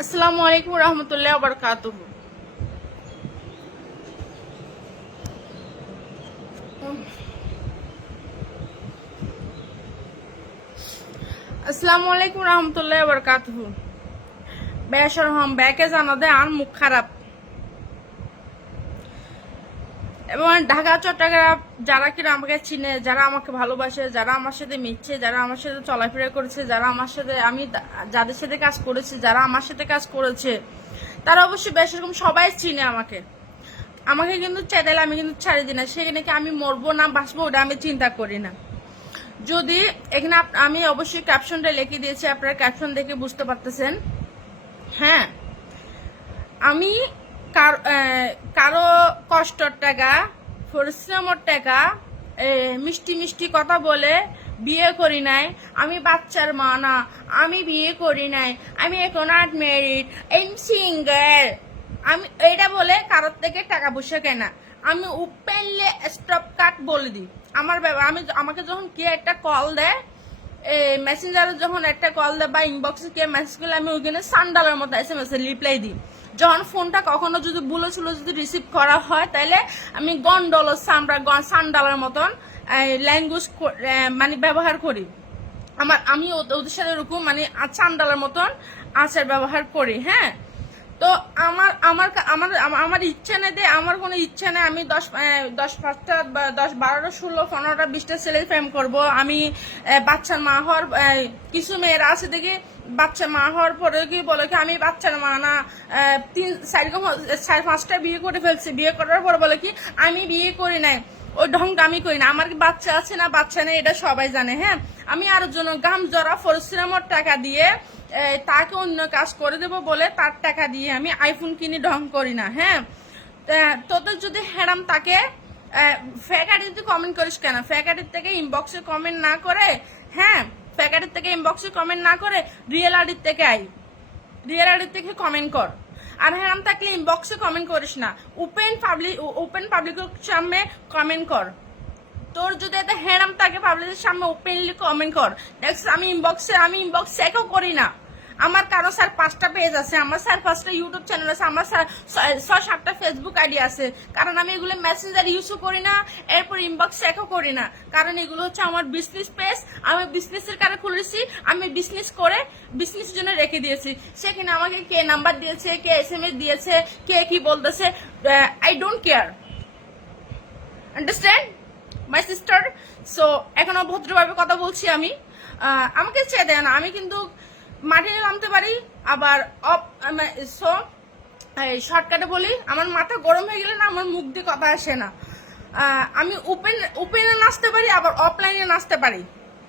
আসসালামু আলাইকুম রহমতুল্লাহ বরকাতুহ। আসসালামু আলাইকুম রহমতুল্লাহ বরকাতুহ। বেশর হম ব্যাকে জানাতে আর মুখ খারাপ এবং ঢাকা চট্টগ্রাম যারা কিনা আমাকে চিনে, যারা আমাকে ভালোবাসে, যারা আমার সাথে মিশছে, যারা আমার সাথে চলাফেরা করেছে, যারা আমার সাথে আমি যাদের সাথে কাজ করেছি, যারা আমার সাথে কাজ করেছে, তারা অবশ্যই বেশ রকম সবাই চিনে আমাকে। আমাকে কিন্তু চাইলে আমি কিন্তু ছাড়ি দিই না। সেখানে কি আমি মরবো না বাঁচবো ওটা আমি চিন্তা করি না। যদি এখানে আমি অবশ্যই ক্যাপশনটা লিখে দিয়েছি, আপনারা ক্যাপশন দেখে বুঝতে পারতেছেন। হ্যাঁ, আমি কারো কষ্টর টাকা, পরিশ্রমের টাকা, মিষ্টি মিষ্টি কথা বলে বিয়ে করি নাই। আমি বাচ্চার মা না, আমি বিয়ে করি নাই, আমি এখন not married, I am single, আমি এইটা বলে কারোর থেকে টাকা পয়সা কেনা। আমি ওপেনলি স্টপ কাট বলে দিই আমার ব্যাপার। আমাকে যখন কে একটা কল দেয়, মেসেঞ্জারে যখন একটা কল দেয় বা ইনবক্সে কে মেসেজ করলে, আমি ওইখানে সান্ডালের মতো SMS রিপ্লাই দিই। যখন ফোনটা কখনো যদি বলেছিল যদি রিসিভ করা হয়, তাহলে আমি গন্ডল সান্ডালের মতন ল্যাঙ্গুয়েজ মানে ব্যবহার করি। আমি ওদের সাথে এরকম মানে চান্ডালের মতন আচার ব্যবহার করি। হ্যাঁ, তো আমার আমার আমার আমার ইচ্ছা নেই, আমার কোনো ইচ্ছা নেই আমি 10-5টা 10-12টা 16-15টা 20টা ছেলে প্রেম করব। আমি বাচ্চার মা হওয়ার কিছু মেয়েরা আছে দেখি বাচ্চা মা হওয়ার পরে কি বলে কি আমি বাচ্চার মা না, 4-5টা বিয়ে করে ফেলছি, বিয়ে করার পর বলে কি আমি বিয়ে করি নাই। ওই ঢংটা আমি করি না। আমার কি বাচ্চা আছে না বাচ্চা নেই এটা সবাই জানে। হ্যাঁ, আমি আরো জন্য গাম জরা পরিশ্রমের টাকা দিয়ে তাকে অন্য কাজ করে দেবো বলে তার টাকা দিয়ে আমি আইফোন কিনে ঢং করি না। হ্যাঁ, তোদের যদি হেরাম তাকে ফ্যাকাটিতে কমেন্ট করিস কেন? ফ্যাকাটির থেকে ইনবক্সে কমেন্ট না করে, হ্যাঁ ফ্যাকাটির থেকে ইনবক্সে কমেন্ট না করে রিয়েল আইডির থেকে রিয়েল আইডির থেকে কমেন্ট কর। আর হেরাম থাকলে ইনবক্সে কমেন্ট করিস না, ওপেন পাবলিকের সামনে কমেন্ট কর। তোর যদি এত হেরাম থাকে পাবলিকের সামনে ওপেনলি কমেন্ট কর। নেক্সট আমি ইনবক্স চেকও করি না। আমার কারো স্যার 5টা পেজ আছে, আমার স্যার 5টা ইউটিউব চ্যানেল আছে, আমার স্যার 6-7টা ফেসবুক আইডি আছে। কারণ আমি এগুলো মেসেঞ্জার ইউজও করি না, এরপর ইনবক্স চেকও করি না। কারণ এগুলো হচ্ছে আমার বিজনেস পেজ, আমি বিজনেসের কারণে খুলেছি, আমি বিজনেস করে বিজনেসের জন্য রেখে দিয়েছি। সেখানে আমাকে কে নাম্বার দিয়েছে, কে SMS দিয়েছে, কে কি বলতেছে, I don't care. Understand my sister? So এখনো ভদ্রভাবে কথা বলছি আমি। আমাকে চেয়ে দেয় না, আমি কিন্তু মাটিতে নামতে পারি। আবার শর্টকাটে বলি, আমার মাথা গরম হয়ে গেলে না আমার মুখ দিয়ে কথা আসে না। আমি ওপেনে নাচতে পারি, আবার অফলাইনে নাচতে পারি।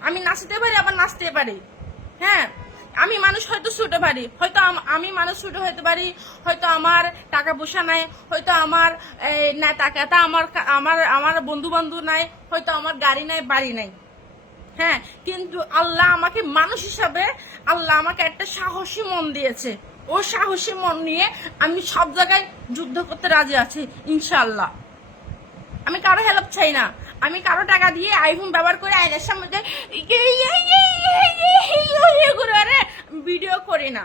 আমি নাচতে পারি আবার নাচতে পারি। হ্যাঁ, আমি মানুষ হয়তো ছুটে পারি, হয়তো আমি মানুষ ছুটে হতে পারি, হয়তো আমার টাকা পয়সা নাই, হয়তো আমার না টাকাটা আমার আমার আমার বন্ধু বান্ধব নাই, হয়তো আমার গাড়ি নাই বাড়ি নাই। হ্যাঁ, কিন্তু আল্লাহ আমাকে মানুষ হিসাবে আল্লাহ আমাকে একটা সাহসী মন দিয়েছে। ও সাহসী মন নিয়ে আমি সব জায়গায় যুদ্ধ করতে রাজি আছি ইনশাআল্লাহ। আমি কারো হেল্প চাই না। আমি কারো টাকা দিয়ে আইফোন ব্যবহার করে আয়নার সামনে ভিডিও করি না।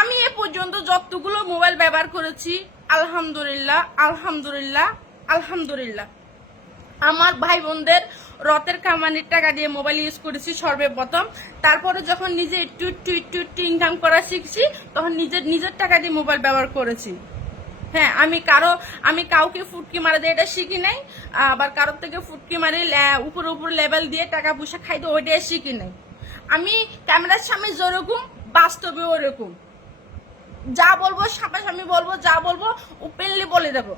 আমি এ পর্যন্ত যতগুলো মোবাইল ব্যবহার করেছি আলহামদুলিল্লাহ আলহামদুলিল্লাহ আলহামদুলিল্লাহ, আমার ভাই বোনদের রথের কামানির টাকা দিয়ে মোবাইল ইউজ করেছি সর্বপ্রথম। তারপরে যখন নিজে একটু একটু একটু একটু ইনকাম করা শিখছি, তখন নিজের টাকা দিয়ে মোবাইল ব্যবহার করেছি। হ্যাঁ, আমি কাউকে ফুটকি মারা দিয়ে এটা শিখি নাই, আবার কারোর থেকে ফুটকি মারি উপর লেভেল দিয়ে টাকা পয়সা খাইতে ওইটাই শিখি নাই। আমি ক্যামেরার সামনে যেরকম বাস্তবে ওরকম, যা বলবো সামনাসামনি বলবো, যা বলবো ওপেনলি বলে দেবো।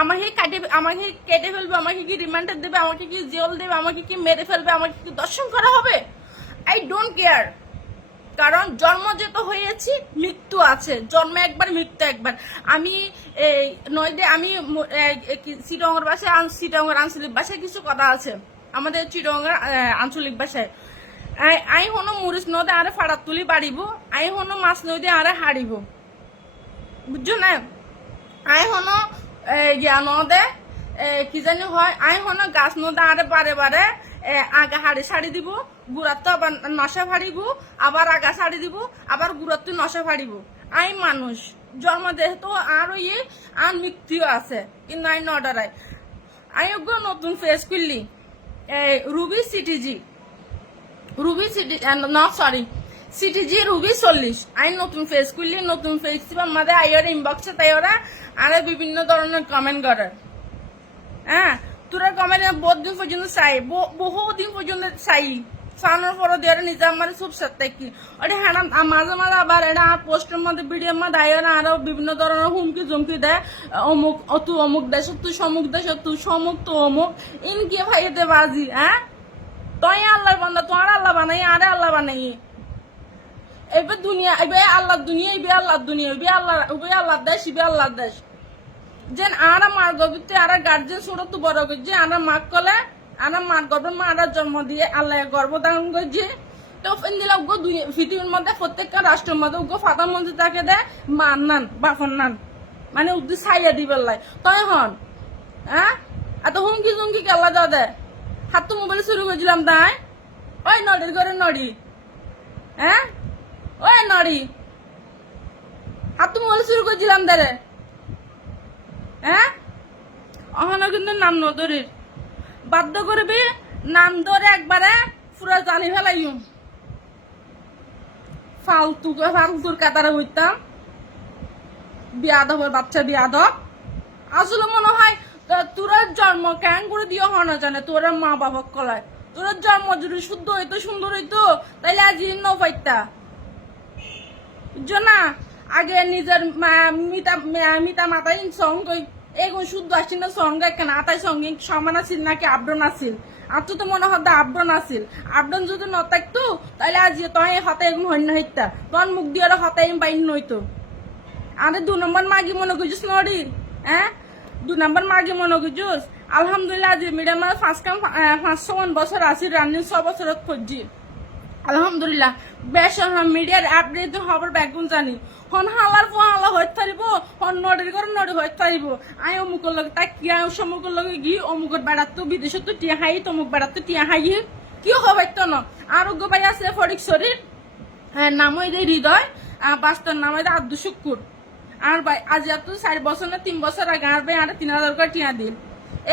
আমাকে কেটে ফেলবে, আমাকে কি রিমান্ডার দেবে, আমাকে কি জেল দেবে, আমাকে কি মেরে ফেলবে, আমাকে কি দর্শন করা হবে, আই ডোন্ট কেয়ার। কারণ জন্ম যেহেতু হয়েছি, মৃত্যু আছে, জন্ম একবার মৃত্যু একবার। আমি আমি চিটংয়ের ভাষায়, চিটংয়ের আঞ্চলিক ভাষায় কিছু কথা আছে, আমাদের চিটংয়ের আঞ্চলিক ভাষায়, আই হনো মরিচ নদে আরে ফাড়াত তুলি বাড়িব, আই হনো মাছ নদী আরে হারিব। বুঝছো না? আই হনো নদে কি জানি হয়, আই হনো গাছ নদে আরে বারে বারে আগা হাড়ি শাড়ি দিব, গুড়াত তো আবার নশা ফাড়িব, আবার আগা শাড়ি দিব, আবার গুড়াত তো নশা ফাড়িব। আই মানুষ জন্ম দেহ তো আর আর মৃত্যু আছে, কিন্তু আই নডারাই। আই নতুন ফেস করলি রুবি সিটিজি, রুবি সিটি ন সরি সিটিজি রুবি 40। আই নতুন ফেস করলি, নতুন ফেস মাঝে আইয়ার ইনবক্সে তাই ওরা আরে বিভিন্ন ধরনের কমেন্ট করে। হ্যাঁ, তোরা কমেন্ট বহুত দিন পর্যন্ত চাই, বহুদিন পর্যন্ত চাই, চানোর পর দিয়ে নিজে আমার খুব সত্য কি ওটা। হ্যাঁ, মাঝে মাঝে আবার এটা পোস্টের মধ্যে ভিডিওর মধ্যে আইয়ারা আরো বিভিন্ন ধরনের হুমকি জমকি দেয়, অমুক তুই অমুক দেশ, তুই সমুক দেশ, তুই সমুক তো অমুক ইনকে ভাইতে বাজি। হ্যাঁ, তুই আল্লাহর বান্দা, তো আর আল্লাহ বানাই, আরে আল্লাহ বানাই। এবার দুনিয়া, এবার আল্লাহর দুনিয়া, এবার আল্লাহর দুনিয়া, এবার আল্লাহর দেশ, এবার আল্লাহর দেশ। যেন আরা মার গর্ভতে আরা গার্জেন ছোট তো বড় করছে, আরা মাক কলে আরা মার গর্ভে মা আরা জন্ম দিয়ে আল্লাহ গর্ভ ধারণ করছে। তো দিলে উগো পৃথিবীর মধ্যে প্রত্যেকটা রাষ্ট্রের মধ্যে উগো ফাদার মন্ত্রী তাকে দেয় মার নান বাফর নান, মানে উদ্দি ছাইয়া দিবার লাই। তাই হন হ্যাঁ, এত হুমকি জুমকি কেলা যা দেয়। হাত তো মোবাইল শুরু করেছিলাম তাই, ওই নড়ির ঘরে নড়ি। হ্যাঁ, ওই নড়ি হাত তো মোবাইল শুরু করেছিলাম দারে। হ্যাঁ, অহনো কিন্তু নাম নদরির বাধ্য করবি, নাম ধরে একবারে পুরা জানি ফেলাইম। ফালতুর কাতারে হইতাম, বিয়াদবের বাচ্চা বিয়াদব। আসলে মনে হয় তোরা জন্ম কেন করে দিয়ে হয় না জানে, তোরা মা বাবা কলায় তোরা জন্ম যদি শুদ্ধ হইতো, সুন্দর হইতো, তাইলে আজ নপাইতা না। আগে নিজের মিতা মাতাই সঙ্গ এগুলো শুদ্ধ আসছিল না, সঙ্গ কেন আতাই সঙ্গে সমান আছিল নাকি আবডন আছিল? আর তো মনে হতো আবডন আছিল। আবডন যদি ন থাকতো তাহলে আজ তই হতে এগুলো হইন হইতা, তখন মুখ দিয়ে হতে বাইন নইতো। আরে 2 নম্বর মাগি মনে করছিস নড়ি? হ্যাঁ, 2 নম্বর মাগি মনে করছিস? আলহামদুলিল্লাহ আজ মিডিয়াম 5 বছর আছি, রানিং 6 বছরত করছি আলহামদুলিল্লাহ। বেশ মিডিয়ার আপডেট খবর ব্যাগুন জানি। হন হালার হালা হইতে পারিব, হন নড়ির করে নড়ি হইতে পারিব। আই অমুকের লগে তাই কি সমুকের লগে গিয়ে অমুকের বেড়াত তো বিদেশত তো টিয়া হাই, তমুক বেড়াত তো টিয়া হাই, কি হবাইতো না। আরোগ্য ভাই আছে ফরিক শরীর, হ্যাঁ নাম হইলে হৃদয়, 5টার নাম হইলে আব্দু শুক্কুর। আর ভাই আজ এত 4 বছর না 3 বছর আগে আর ভাই আর 3000 করে টিয়া দিল।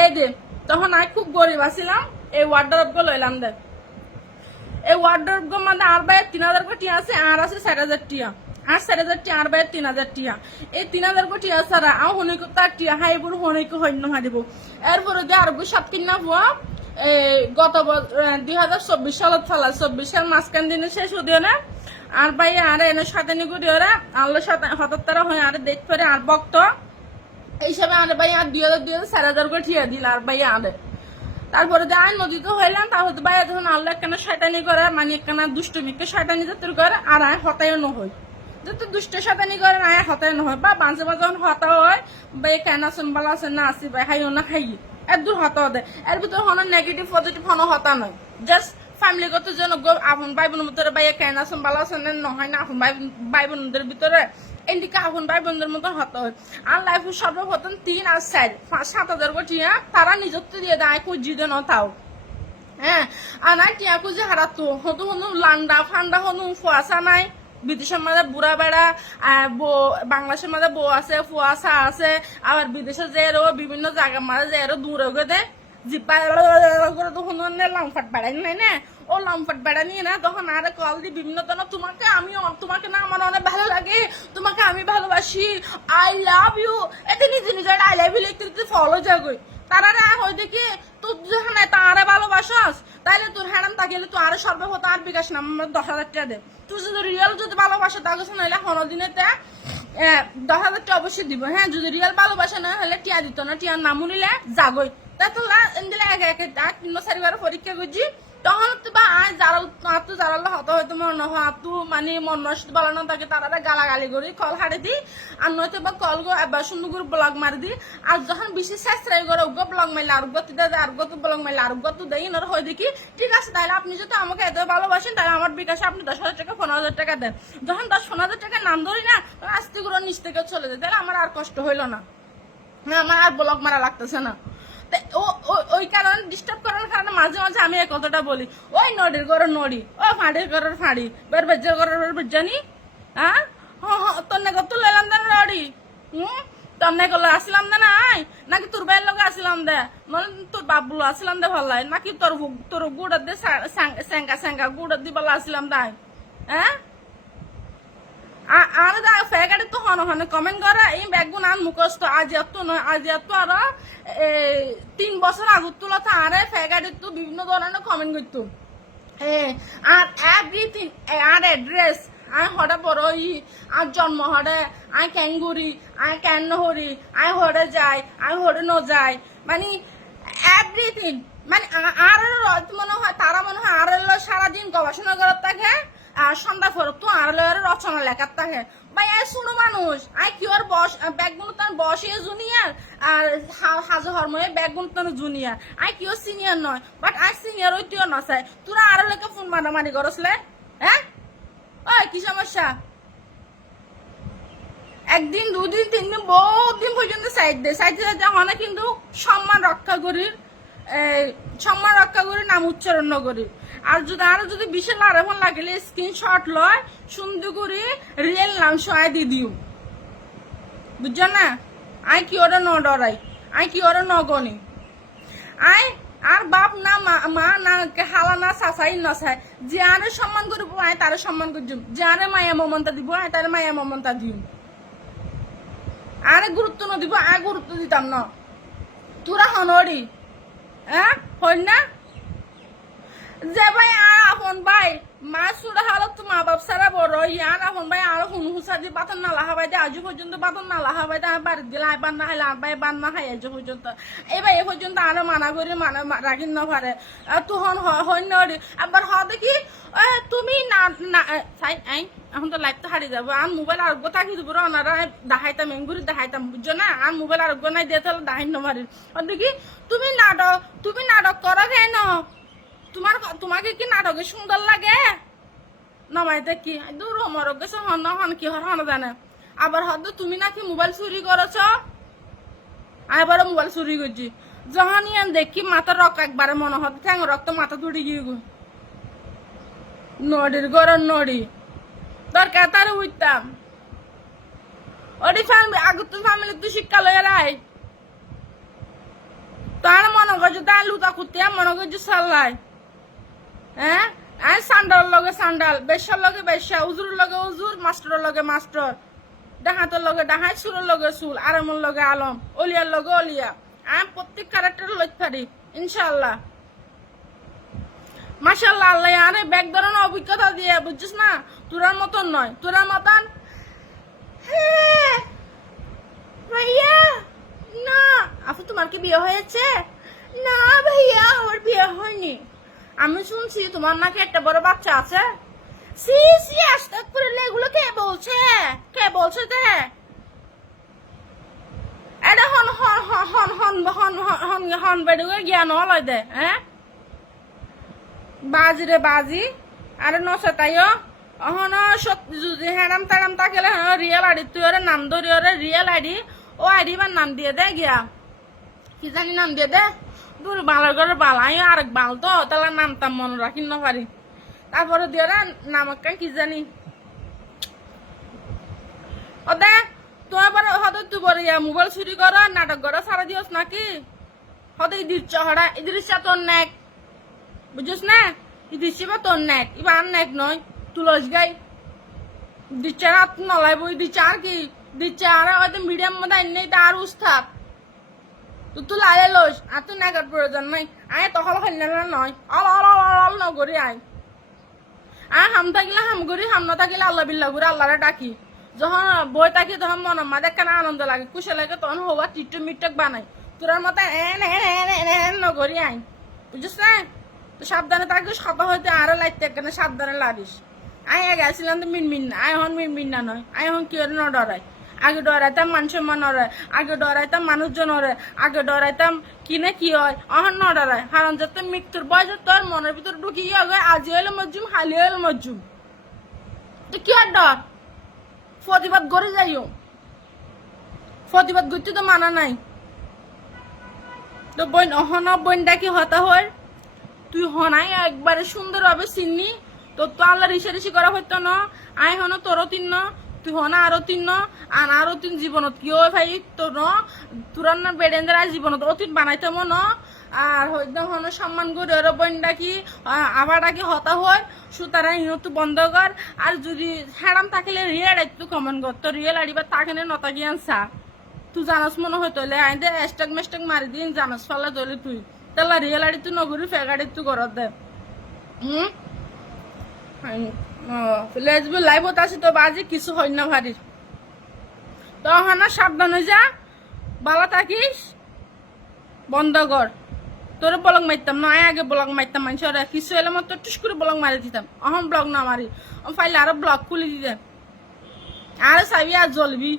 এই দে তখন আমি খুব গরিব আছিলাম, এই ওয়ার্ডরোব গো লইলাম দে। এই ওয়ার্ডরোব গো মানে আর ভাই 3000 করে টিয়া আছে, আর আছে 4000 টিয়া, আর 4000 টিয়া আর ভাই 3000 টিয়া। এই 3000 করে টিয়া ছাড়া আর হনিক তার টিয়া হাইবুর হনিক হইন্য হারিব। এরপরে যে আর সব কিনা হওয়া এই গত 2024 সালত ফেলা, 24 সাল মাঝখান দিনে শেষ হদিও না। আর ভাই আর এনে সাতানি করি ওরা আল্লাহ হঠাৎ তারা হয় আর দেখ ফেরে আর বক্ত এইসবে আর ভাই আর 2000 করে ঠিয়া দিল আর ভাই আরে। তারপরে যে আইন নদীতে হইলাম, তারপর ভাই যখন আল্লাহ একখানা শয়তানি করে, মানে একখানা দুষ্টমিকে শয়তানি যাতে করে আর আয় হতায় নয়, যত দুষ্ট শয়তানি করে আয় হতায় নয়, বা বাঁচে বা যখন হতা হয় ভাই কেন আসেন বালা আসেন না আসি ভাই হাইও না খাই এর দূর হতা দেয়। এর ভিতরে হন নেগেটিভ পজিটিভ হন হতা নয়, জাস্ট ফ্যামিলিগত জন আপন ভাই বোনের ভিতরে ভাই কেন আসেন বালা আসেন নহয় না, আপন ভাই বোনদের ভিতরে এদিকে আপন ভাই বোনদের মতন হতে হয়। আর লাইফ সর্বপ্রথম 3 আর 4 7,000 টিয়া তারা নিজত্ব দিয়ে দেয় খুঁজি দেন তাও। হ্যাঁ, আর না টিয়া খুঁজে হারাতো হতো হনু লান্ডা ফান্ডা হনু ফুয়াশা নাই। বিদেশের মাঝে বুড়া বেড়া বাংলাদেশের মাঝে বউ আছে, ফুয়াশা আছে, আবার বিদেশে যে বিভিন্ন জায়গার মাঝে যে দূরে গে দেয় জিপা করে তখন লামফাট বেড়াই নাই না, ও লামফাট বেড়া নিয়ে না তখন আরে কল দি বিভিন্ন ধরনের তোমাকে না আমার অনেক ভালো লাগে, তোমাকে আমি ভালোবাসি, আই লাভ ইউ, এতে নিজে নিজে আই লাভ ইউ লিখতে ফলো যাগই। তারা হয় দেখি তোর যেখানে তারা ভালোবাসস তাইলে তোর হ্যারাম তাকিলে তো আরো সর্বপ্রথম আর বিকাশ নাম 10,000 টাকা দে। তুই যদি রিয়েল যদি ভালোবাসা তাকে নাইলে হনদিনে 10,000 টাকা অবশ্যই দিব। হ্যাঁ, যদি রিয়েল ভালোবাসা না হলে টিয়া দিত না, টিয়ার নামও নিলে যাগই। তাই তো দিলে একে 3-4 পরীক্ষা করছি তখন তো বা আয় জারাল তো জারাল হতো হয়তো মনে হয় তু মানে মন নষ্ট বানানো থাকে, তারা গালাগালি করি কল হারে দি, আর নয়তো বা কল গো এবার সুন্দর করে ব্লগ মারি দি। আর যখন বেশি সাশ্রয় করে উগ্র ব্লগ মাইলে আর উগ্র দেয়, আর উগ্র ব্লগ মাইলে আর উগ্র দেয় ইনার হয় দেখি ঠিক আছে তাহলে আপনি যদি আমাকে এত ভালোবাসেন তাহলে আমার বিকাশে আপনি 10,000 টাকা 15,000 টাকা দেন। যখন 10-15,000 টাকা নাম ধরি না আস্তে করে নিচ থেকে চলে যায়, তাহলে আমার আর কষ্ট হইলো না, হ্যাঁ আমার আর ব্লগ মারা লাগতেছে না। ওই কারণে ডিস্টার্ব করার কারণে মাঝে মাঝে আমি এই কথাটা বলি, ওই নড়ির ঘরের নড়ি, ও ফাঁড়ির ঘরের ফাঁড়ি, বের বেজ্জার ঘরের বের বেজ্জানি, হ্যাঁ তন্নে কত লইলাম দে নড়ি, তন্নে করলে আসলাম দে না আই, নাকি তোর বাইয়ের লগে আসলাম দে, মানে তোর বাবুলো আসলাম দে ভাল্লাই, নাকি তোর গুড়ার দিয়ে স্যাঙ্কা স্যাঙ্কা গুড়ার দিয়ে বলা আসলাম দাই, হ্যাঁ আর ফেগাড়ি তো হন হনে কমেন্ট করে এই ব্যাগুন আন মুখস্থ আজ এত নয়, আজ এত আর 3 বছর আগত তুলো তো আরে ফেগাড়ি তো বিভিন্ন ধরনের কমেন্ট করতো, আর এভরিথিং, আর এড্রেস আই হরে বড় আর জন্ম হরে আই কেন ঘুরি, আই কেন হরি, আই হরে যাই, আই হরে ন যাই, মানে এভরিথিং, মানে আর মনে হয় তারা মনে হয় আর সারাদিন গবেষণা করার থাকে, আর সন্ধ্যা ফেরত তো আর রচনা লেখার থাকে, ভাই আই শুনো মানুষ আই কি ওর বস ব্যাগগুলো তার বসে জুনিয়র আর হাজু হরময়ে ব্যাগগুলো তার জুনিয়র, আই কি ওর সিনিয়র নয়, বাট আই সিনিয়র ওইটিও না চাই, তোরা আরো লেখা ফোন মারামারি করসলে, হ্যাঁ ওই কি সমস্যা, একদিন 2 দিন 3 দিন বহুত দিন পর্যন্ত সাইড দে যখন কিন্তু সম্মান রক্ষা করি, সম্মান রক্ষা করি, নাম উচ্চারণ করি, আর যদি আরো যদি বিশাল আরেফোন লাগলে স্ক্রিনশট লয় সুন্দর করে রিয়েল নাম সহায় দিয়ে দিও, বুঝছো না, আই কি ওরা ন ডরাই, আই কি ওরা ন গনি, আই আর বাপ না মা না হালা না চাচাই নচাই, যে আরে সম্মান করব আই তারে সম্মান করছুম, যে আরে মায়া মমতা দিব আই তারে মায়া মমতা দিম, আরে গুরুত্ব ন দিব আই গুরুত্ব দিতাম না, তোরা হনরি, হ্যাঁ হই না, যে ভাই আর আপন ভাই মা সুরা হালত তো মা বাপ সারা বড় ইয়ার আপন ভাই আর হুন হুসা দিয়ে বাতন না লাহাবাই দে আজও পর্যন্ত বাতন না লাহাবাই দে বাড়ি দিলে আই বান না খাইলে আর ভাই বান না খাই আজও পর্যন্ত, এই ভাই এ পর্যন্ত আরো মানা করে মানা রাখি না পারে, তুহন হইন আবার হবে কি তুমি না চাই আই এখন তো লাইফ তো হারিয়ে যাবো, আর মোবাইল আরোগ্য থাকি দিব ওনারা দেখাইতাম এঙ্গুরি দেখাইতাম, বুঝছো না, আর মোবাইল আরোগ্য নাই দিয়ে তাহলে দেখাই নমারি, কি তুমি নাটক করো কেন, তোমাকে কি নাটকে সুন্দর লাগে নমাইতে কি দূর মর গেছে হন হন কি হন জানে, আবার হয়তো তুমি নাকি মোবাইল চুরি করেছ, আবার মোবাইল চুরি করছি, যখন ইয়ান দেখি মাথার রক্ত একবারে মনে হতো ঠ্যাং রক্ত মাথা তুড়ি গিয়ে গো, নড়ির গরম নড়ি দরকার তার উঠতাম, ওটি ফ্যামিলি আগত ফ্যামিলি তুই শিক্ষা লয়ে রাই, তার মনে করছো তার লুতা কুতিয়া মনে করছো সাল্লাই, হ্যাঁ আর সান্ডাল লগে সান্ডাল, বেশার লগে বেশা, উজুরের লগে উজুর, মাস্টারের লগে মাস্টার, ডাহাতের লগে ডাহাত, সুরের লগে সুল, আলমের লগে আলম, অলিয়ার লগে অলিয়া, আমি প্রত্যেক ক্যারেক্টার লইতে পারি ইনশাল্লাহ, মাশাল্লাহ আল্লাহ আরে ব্যাগ ধরানোর অভিজ্ঞতা দিয়ে, বুঝছিস না, তোরার মতন নয়, তোরার মতন ভাইয়া না আপু তোমার কি বিয়ে হয়েছে, না ভাইয়া আমার বিয়ে হয়নি, আমি শুনছি তোমার নাকি একটা বড় বাচ্চা আছে, সি সি আস্তে করে এগুলো কে বলছে দে, এটা হন হন হন হন হন হন হন বেড়ে জ্ঞান হলয় দে, হ্যাঁ বাজি রে বাজি, আরে নসে তাইও অহন সত্যি যদি হ্যারাম তারাম তাকেলে রিয়েল আইডি তুই ওরে নাম ধরি ওরে রিয়েল আইডি, ও আইডি বার নাম দিয়ে দে গিয়া, কি জানি নাম দিয়ে দে, দূর বালার ঘরে বালাই আরেক বাল তো তাহলে নামতাম মনে রাখি না পারি, তারপরে দিয়ে নাম একটা কি জানি, ও দে তুই এবার হয়তো তুই বলে মোবাইল চুরি করো নাটক করো সারা দিওস নাকি, হয়তো ইদিচ্ছ হরা ইদিচ্ছ তোর নেক, বুঝছিস না, ইদিচ্ছি বা তোর নেক, এবার আর নেক নয় তুলস গাই, দিচ্ছে আর নলাই বই দিচ্ছে আর কি দিচ্ছে, আর হয়তো মিডিয়াম মধ্যে নেই তা আর উস্তাব, তুই লাইলে লইস আর তুই নাগার প্রয়োজন নাই, আয় তখন খেললে নয় অল অল অল অল নগরি আয়, আর হাম থাকিলে হাম করি, হাম না থাকিলে আল্লাহ বিল্লাহ করে আল্লাহরে ডাকি, যখন বই থাকি তখন মন মাঝে কেন আনন্দ লাগে খুশি লাগে, তখন হওয়া টিকটক মিটক বানাই, তোর মতো নগরি আয়, বুঝছিস না, তো সাবধানে থাকিস কথা হইতে আরো লাইতে কেন সাবধানে লাগিস, আয় আগে আসছিলাম তো মিনমিন না, আয় হন মিনমিন না নয়, আয় হন কি ন ডরাই, আগে ডরাইতাম মানুষের মন ওরে, আগে ডরাইতাম মানুষজন ওরে, আগে ডরাইতাম কিনে কি হয়, অহন ন ডরাই, হারণ যাতে মৃত্যুর বয়স তোর মনের ভিতর ঢুকিয়ে হবে, আজি হইলে মজ্জুম হালি হইলে মজ্জুম, তো কি আর ডর, প্রতিবাদ করে যাইও, প্রতিবাদ করতে তো মানা নাই, তো বোন অহন বোনটা কি হতা হয় তুই হনাই একবারে সুন্দরভাবে চিননি তো তো আল্লাহ ঋষি করা হইতো না আয় হন তোরও তিন তুই হনা আরো তিন আর আরো তিন জীবনত কি হয় ভাই তোর তুরান বেডেন্দ্র জীবনত অতীত বানাইতাম ন আর হইতাম হন সম্মান করে ওর বোনটা কি আবারটা কি হতা হয় সুতরাং ইহতু বন্ধ কর আর যদি হ্যারাম থাকলে রিয়েল একটু কমেন্ট কর তো রিয়েল আড়িবা তাকে নতা গিয়ান চা তুই জানাস মনে হয় তলে আই দে এস্টাক মেস্টাক মারি দিন জানাস ফালে তলে তুই তাহলে রিয়েল আড়ি তুই নগরী ফেগাড়ি তুই করত দে লেজবি লাইভত আছি তো বাজি কিছু হয় না ভারি তো হানা সাবধান হয়ে যা বালা থাকিস বন্ধ কর তোর ব্লগ মারতাম না আগে ব্লগ মারতাম মানুষের কিছু এলে মতো টুস করে ব্লগ মারি দিতাম অহম ব্লগ না মারি ফাইলে আরো ব্লগ খুলে দিতে আর চাবি আর জ্বলবি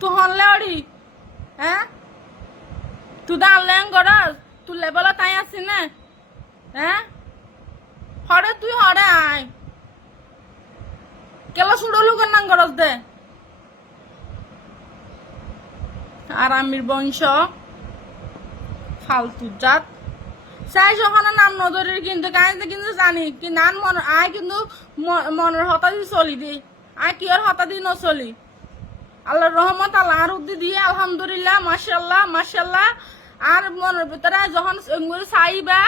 তুই হনলে অড়ি হ্যাঁ তুই দাঁড়লেন গরস তুই লেবল তাই আছি না হ্যাঁ হরে তুই হরে আয় কেলা সুড়লু নাং গরস দে আর আমির বংশ ফালতু জাত চাই যখন নাম নজরের কিন্তু কিন্তু জানি কি নান মন আয় কিন্তু মনের হতা দিয়ে চলি দি আয় কি আর হতা দিয়ে নচলি আল্লাহর রহমত আল্লাহ আর উদ্দি দিয়ে আলহামদুলিল্লাহ মাশাল্লাহ মাশাল্লাহ আর মনের ভিতরে যখন চাইবা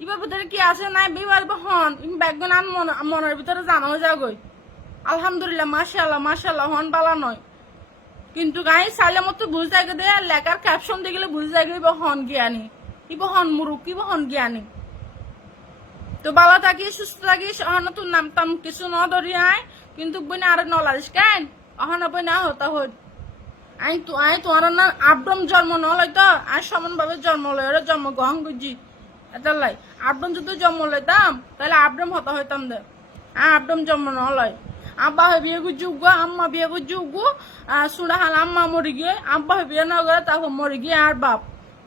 ইবার ভিতরে কি আছে নাই বিবার হন ব্যাগন আন মনের ভিতরে জানা হয়ে যাগই আলহামদুলিল্লাহ মাশাল্লাহ মাশাল্লাহ হন বালা নয় কিন্তু গাই চাইলে মতো বুঝে যাগে দে লেখার ক্যাপশন দেখলে বুঝে যাগে ইবা হন জ্ঞানী ইবা হন মুরুক ইবা হন জ্ঞানী তো বালা থাকিস সুস্থ থাকিস অহন তোর নাম তাম কিছু ন ধরি আয় কিন্তু বই আর নলারিস কেন অহন বই না হতা হই আই তোমার না আব্রম জন্ম নলয় তো আর সমান ভাবে জন্ম লয় ওরা জন্ম গ্রহণ করছি এটা লাই আব্রম যদি জন্ম লইতাম তাহলে আব্রম হতা হইতাম দে আব্রম জন্ম নলয় আব্বা বিয়ে করছি উগো আম্মা বিয়ে করছি উগো সুড়া হাল আম্মা মরি গিয়ে আব্বা বিয়ে না করে তারপর মরি গিয়ে আর বাপ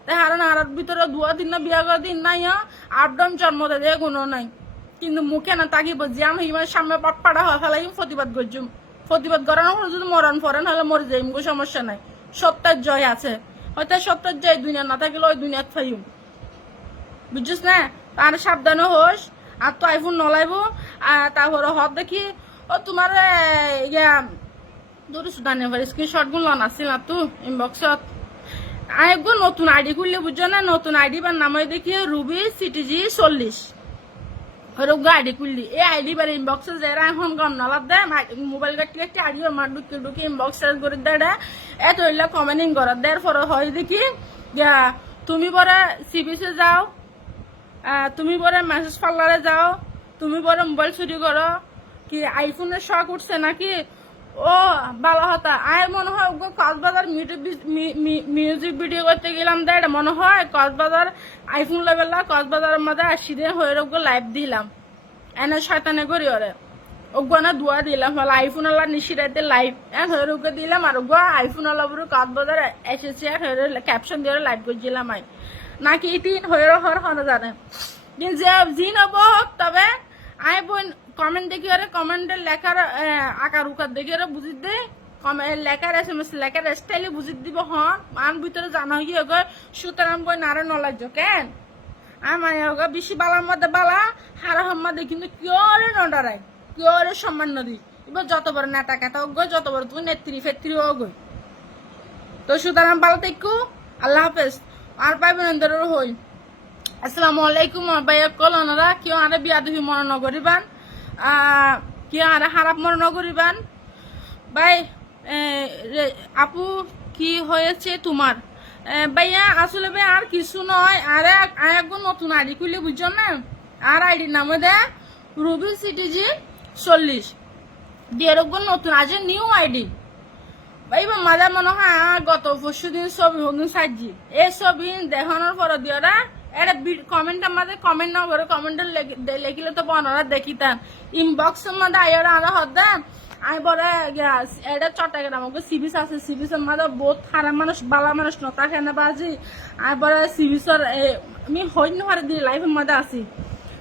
তাই হারান আর ভিতরে দুয়া দিন না বিয়ে করে দিন নাই আব্রম জন্ম দেয় কোনো নাই কিন্তু মুখে না তাকিব যে আমি ইমার সামনে পাড়া হওয়া ফেলাই প্রতিবাদ করছি প্রতিবাদ করানো হলে যদি মরণ ফরেন হলে মরে যাই কোনো সমস্যা নাই সপ্তাহের জয় আছে হয়তো সপ্তাহের জয় দুনিয়া না থাকলে ওই দুনিয়াত ফাইম বুঝছিস না তার সাবধানে হোস আর তো আইফোন নলাইব আর তারপরে হব দেখি ও তোমার ইয়া দূরে সুদানে স্ক্রিনশট গুলো নাছিল না তো ইনবক্সত আইগো নতুন আইডি খুললে বুঝছো না নতুন আইডি বা নাম দেখি রুবি সিটিজি 40 ওরকম আইডি খুললি এই আইডি বার ইনবক্সে যারা এখন গম নালাদ দে মোবাইল কাটি কাটি আইডি আমার ঢুকি ইনবক্স করে দেয় এত হইলে কমেন্টিং করার দেয় পরে হয় দেখি তুমি পরে সিবিসে যাও তুমি পরে মেসেজ পার্লারে যাও তুমি পরে মোবাইল চুরি করো কি আইফোনের শখ উঠছে নাকি ও ভালো হতা আয় মনে হয় কক্সবাজার মিউজিক ভিডিও করতে গেলাম দেয় মনে হয় কক্সবাজার আইফোন লেভেল কক্সবাজারের মধ্যে আসিদে হয়ে ওগো লাইভ দিলাম এনে শয়তানে করি ওরে ওগো না দুয়া দিলাম হলে আইফোন আল্লাহ নিশিরাইতে লাইভ হয়ে ওকে দিলাম আর ওগো আইফোন আল্লাহ পুরো কক্সবাজার এসেছে ক্যাপশন দিয়ে লাইভ করছিলাম আই নাকি তিন হয়ে হর হন জানে কিন্তু যে জিন হব হোক তবে আই বোন কমেন্ট দেখি ওরে কমেন্টের লেখার আকার উকার দেখি ওরা বুঝি দে লেখার SMS লেখার স্টাইলে বুঝি দিব হন মান ভিতরে জানা হয়ে গো সুতরাং বই নারে নলাজ কেন আমার বেশি বালার মধ্যে বালা হারা হাম্মাদে কিন্তু কিয়রে নডারাই কিয়রে সম্মান নদী এবার যত বড় নেতা কেতা গো যত বড় তুমি নেত্রী ফেত্রী ও গই তো সুতরাং বালা দেখু আল্লাহ হাফেজ আর পাইবেন ধরে হই আসসালামু আলাইকুম ভাইয়া কলনারা কেউ আরে বিয়া দেখি মনে নগরিবান কেউ আরে খারাপ মনে নগরিবান ভাই আপু কি হয়েছে তোমার ভাইয়া আসলে ভাই আর কিছু নয় আর একজন নতুন আইডি খুললে বুঝছো না আর আইডির নাম দে রুবি সিটিজি 40 দিয়ে এরকম নতুন আছে নিউ আইডি ভাই মাঝে মনে হয় গত পরশু দিন ছবি হদিন সাজি এই ছবি দেখানোর পর দিওরা এটা কমেন্ট আমাদের কমেন্ট না করে কমেন্ট লেখিলে তো বনরা দেখিতাম ইনবক্সের মধ্যে আইরা আনা হদ্দা আমি বলে এটা চট্টগ্রাম সিবিস আছে সিবিসের মধ্যে বহুত খারাপ মানুষ বালা মানুষ নতা খেয়ে বাজি আমি বলে সিবিসের আমি হইন হারে দিয়ে লাইফের মধ্যে আছি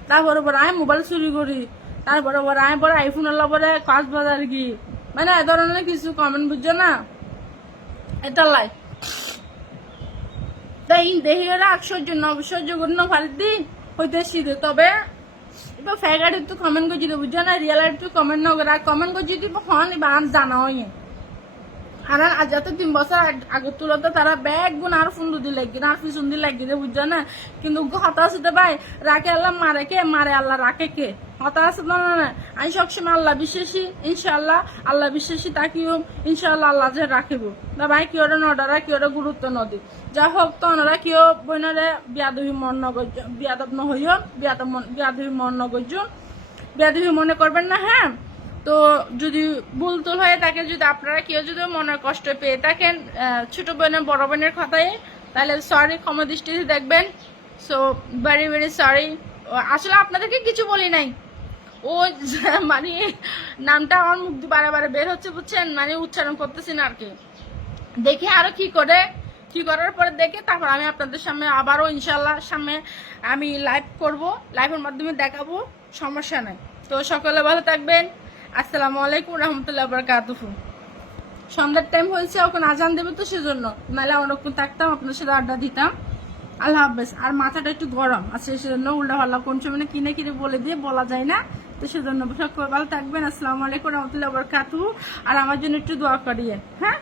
তারপরে বলে আমি মোবাইল চুরি করি তারপরে বলে আমি বলে আইফোন আল্লাহ বলে কক্সবাজার গিয়ে মানে এ ধরনের কিছু কমেন্ট বুঝছো না এটা লাই তাই দেহি ওরা সহ্য না সহ্য করুন পারি হইতেছি তবে এবার ফ্যাগার একটু কমেন্ট করে দিতে বুঝছো না রিয়েল একটু কমেন্ট না করে কমেন্ট করে যদি হন এবার আর জানা হয় আর আজ যাতে 3 বছর আগের তুলতে তারা ব্যাগ গুণ আর ফুন্ডু দিয়ে লাগি আর পিছন দিয়ে লাগি বুঝছো না কিন্তু হতাশ হতে ভাই রাখে আল্লাহ মারে কে মারে আল্লাহ রাখে কে হতাশ না আমি সবসময় আল্লাহ বিশ্বাসী ইনশাআল্লাহ আল্লাহ বিশ্বাসী তাকিও ইনশাআল্লাহ আল্লাহ যে রাখিব না ভাই কি ওরা নডারা কি ওরা গুরুত্ব নদী যা হোক তো ওনারা কেউ বইনারে বিয়াদবি মন নগর বিয়াদব ন হইও বিয়াদবি মন নগর্য বিয়াদবি মনে করবেন না হ্যাঁ তো যদি ভুল টুল হয়ে থাকে যদি আপনারা কেউ যদি মনের কষ্ট পেয়ে থাকেন ছোট বোনের বড় বোনের কথায় তাহলে সরি ক্ষমা দৃষ্টিতে দেখবেন সো ভেরি ভেরি সরি আসলে আপনাদেরকে কিছু বলি নাই ও মানে নামটা আমার মুখ দিয়ে বারে বের হচ্ছে বুঝছেন মানে উচ্চারণ করতেছি না আর কি দেখে আরো কি করার পরে দেখে তারপর আমি আপনাদের সামনে আবারও ইনশাল্লাহ সামনে আমি লাইভ করব লাইভের মাধ্যমে দেখাবো সমস্যা নাই তো সকলে ভালো থাকবেন আসসালামু আলাইকুম রহমতুল্লাহ বারাকাতুহু সন্ধ্যার টাইম হয়েছে ওখানে আজান দেবে তো সেজন্য নাহলে অনেকক্ষণ থাকতাম আপনার সাথে আড্ডা দিতাম আল্লাহ হাফেজ আর মাথাটা একটু গরম আছে সেজন্য উল্টা পাল্লা কোন সময় কিনে বলে দিয়ে বলা যায় না তো সেজন্য সকলে ভালো থাকবেন আসসালামু আলাইকুম রহমতুল্লাহ বারাকাতুহু আর আমার জন্য একটু দোয়া করিয়েন হ্যাঁ